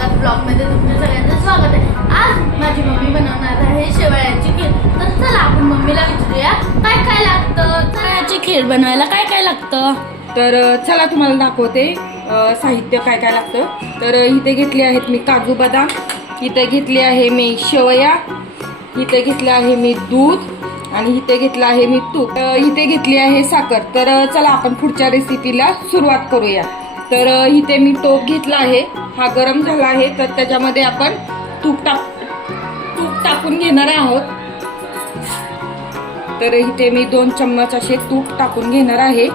चमत्कार ब्लॉगमध्ये तुमच्या सगळ्यांचं स्वागत आहे. आज माझी मम्मी बनवणार आहे शेवयाची खीर. तर चला आपण मम्मीला विचारूया काय काय लागतं? शेवयाची खीर बनवायला काय काय लागतं? तर चला तुम्हाला दाखवते साहित्य काय काय लागतं. तर इथे घेतले आहेत मी काजू बदाम इथे घेतले आहे मी शेवया इथे घेतलं आहे मी दूध आणि इथे घेतलं आहे मी तूप. इथे घेतली आहे साखर. तर चला आपण पुढच्या रेसिपीला सुरुवात करूया. तर इथे मी टोप घेतला आहे. हा गरम झाला आहे तर त्याच्यामध्ये आपण तूप टाक तूप टाकून घेणार आहोत. तर इथे मी दोन चम्मच असे तूप टाकून घेणार आहे.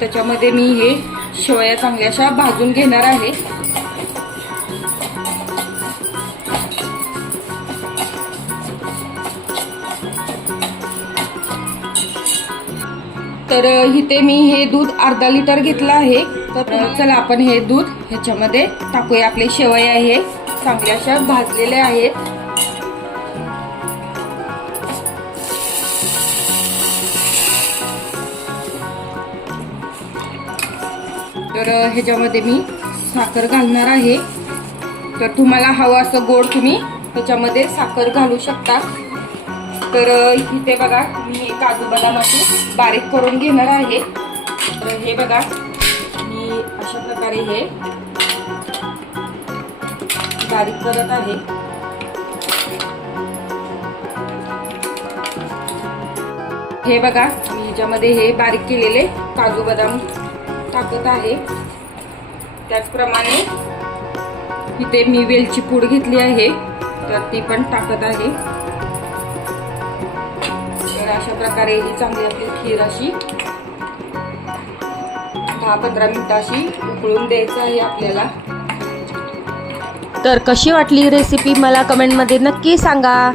त्याच्यामध्ये मी हे शेवया चांगल्या अशा भाजून घेणार आहे. तर इथे मी हे दूध अर्धा लिटर घेतलं आहे. तर चला आपण हे दूध ह्याच्यामध्ये टाकूया. आपले शेवया आहे चांगल्या अशा भाजलेले आहेत. तर ह्याच्यामध्ये मी साखर घालणार आहे. तर तुम्हाला हवं असं गोड तुम्ही त्याच्यामध्ये साखर घालू शकता. तर इथे बघा मी काजू बदामाची बारीक करून घेणार आहे. तर हे बघा मी अशा प्रकारे हे बारीक करत आहे. हे बघा मी ह्याच्यामध्ये हे बारीक केलेले काजू बदाम टाकत आहे. त्याचप्रमाणे इथे मी वेलची पूड घेतली आहे तर ती पण टाकत आहे. अशा प्रकारे ही चांगली आपली खीर अशी दहा पंधरा मिनिटं अशी उकळून द्यायचं आहे आपल्याला. तर कशी वाटली रेसिपी मला कमेंटमध्ये नक्की सांगा.